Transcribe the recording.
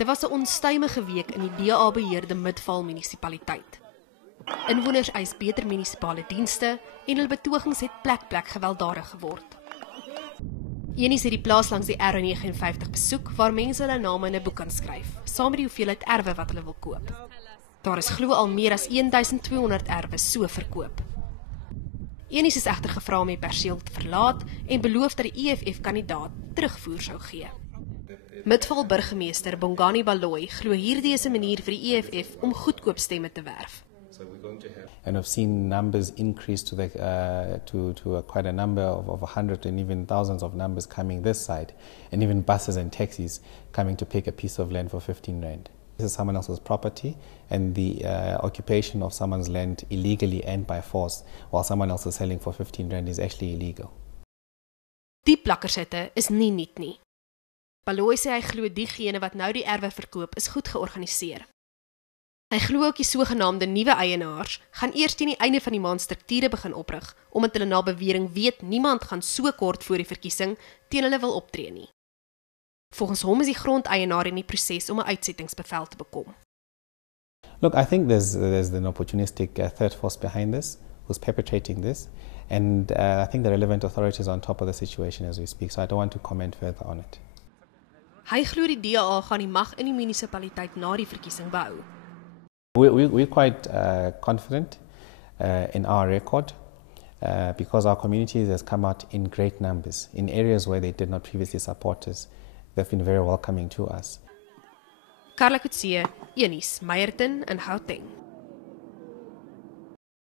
Dit was 'n onstuimige week in die DA-beheerde Midvaal munisipaliteit. Inwoners eis beter munisipale dienste en hul betogings het plek gewelddadig geword. Enies het die plaas langs die R59 besoek waar mense hulle name in 'n boek kan skryf, saam met die hoeveelheid erwe wat hulle wil koop. Daar is glo al meer as 1200 erwe so verkoop. Enies is egter gevra om die perseel te verlaat en beloof dat die EFF-kandidaat terugvoer sou gee. Midvaal burgemeester Bongani Baloyi glo hierdie is 'n manier vir die EFF om goedkoop stemme te werf. And I've seen numbers increase to quite a number of 100 and even thousands of numbers coming this side, and even buses and taxis coming to pick a piece of land for 15 rand. This is someone else's property, and the occupation of someone's land illegally and by force, while someone else is selling for 15 rand is actually illegal. Die plakkershitte is nie nuut nie. Baloyi sê hy glo diegene wat nou die erwe verkoop is goed georganiseer. Hy glo ook die sogenaamde nuwe eienaars gaan eers teen die einde van die maand strukture begin oprig, omdat hulle na bewering weet niemand gaan so kort voor die verkiesing teen hulle wil optree nie. Volgens hom is die grondeienaar in die proses om 'n uitsettingsbevel te bekom. Look, I think there's an opportunistic third force behind this, who's perpetrating this, and I think the relevant authorities are on top of the situation as we speak, so I don't want to comment further on it. Hy glo die DA gaan die mag in die munisipaliteit na die verkiesing behou. We're quite confident in our record because our communities has come out in great numbers in areas where they did not previously support us. They've been very welcoming to us. Carla Kutsie, Enies, Meyerton in Gauteng.